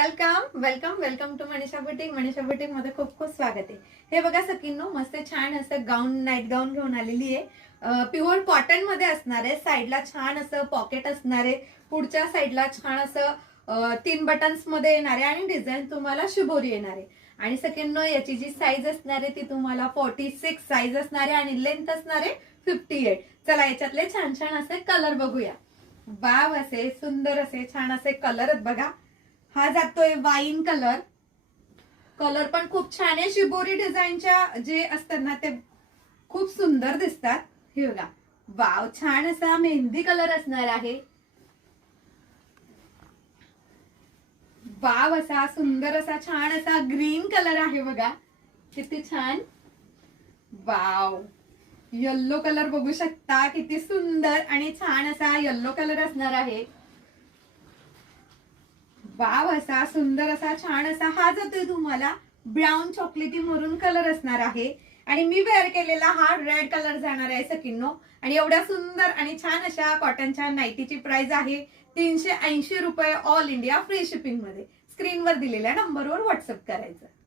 Welcome welcome welcome to Manisha boutique. Manisha boutique मध्ये खूप खूप स्वागत आहे. हे बघा सकिनो, मस्त छान असं गाऊन, नाईट गाऊन घेऊन आलेली आहे. प्युअर कॉटन मध्ये असणार आहे. साईडला छान असं पॉकेट असणार आहे. पुढच्या साईडला छान असं 3 बटन्स मध्ये येणार आहे आणि डिझाईन तुम्हाला शिबोरी येणार आहे. आणि सकिनो, याची जी साईज असणार आहे ती तुम्हाला 46 साईज असणार आहे आणि लेंथ असणार आहे 58. चला याच्यातले छान छान असे कलर बघूया. वाव, असे सुंदर असे छान असे कलर आहेत बघा. हा जातोय वाईन कलर. कलर पण खूप छान आहे. शिबोरी डिझाईनच्या जे असतात ना ते खूप सुंदर दिसतात. हे बघा, वाव, छान असा मेहंदी कलर असणार आहे. वाव, असा सुंदर असा छान असा ग्रीन कलर आहे बघा, किती छान. वाव, येल्लो कलर बघू शकता, किती सुंदर आणि छान असा येल्लो कलर असणार आहे. वाव, असा सुंदर असा छान असा हा जातोय तुम्हाला ब्राऊन चॉकलेटी मरून कलर असणार आहे. आणि मी वेअर केलेला हा रेड कलर जाणार आहे सकिनो. आणि एवढ्या सुंदर आणि छान अशा कॉटनच्या नाईटीची प्राइस आहे 380 रुपये, ऑल इंडिया फ्री शिपिंग मध्ये. स्क्रीनवर दिलेल्या नंबरवर व्हॉट्सअप करायचं.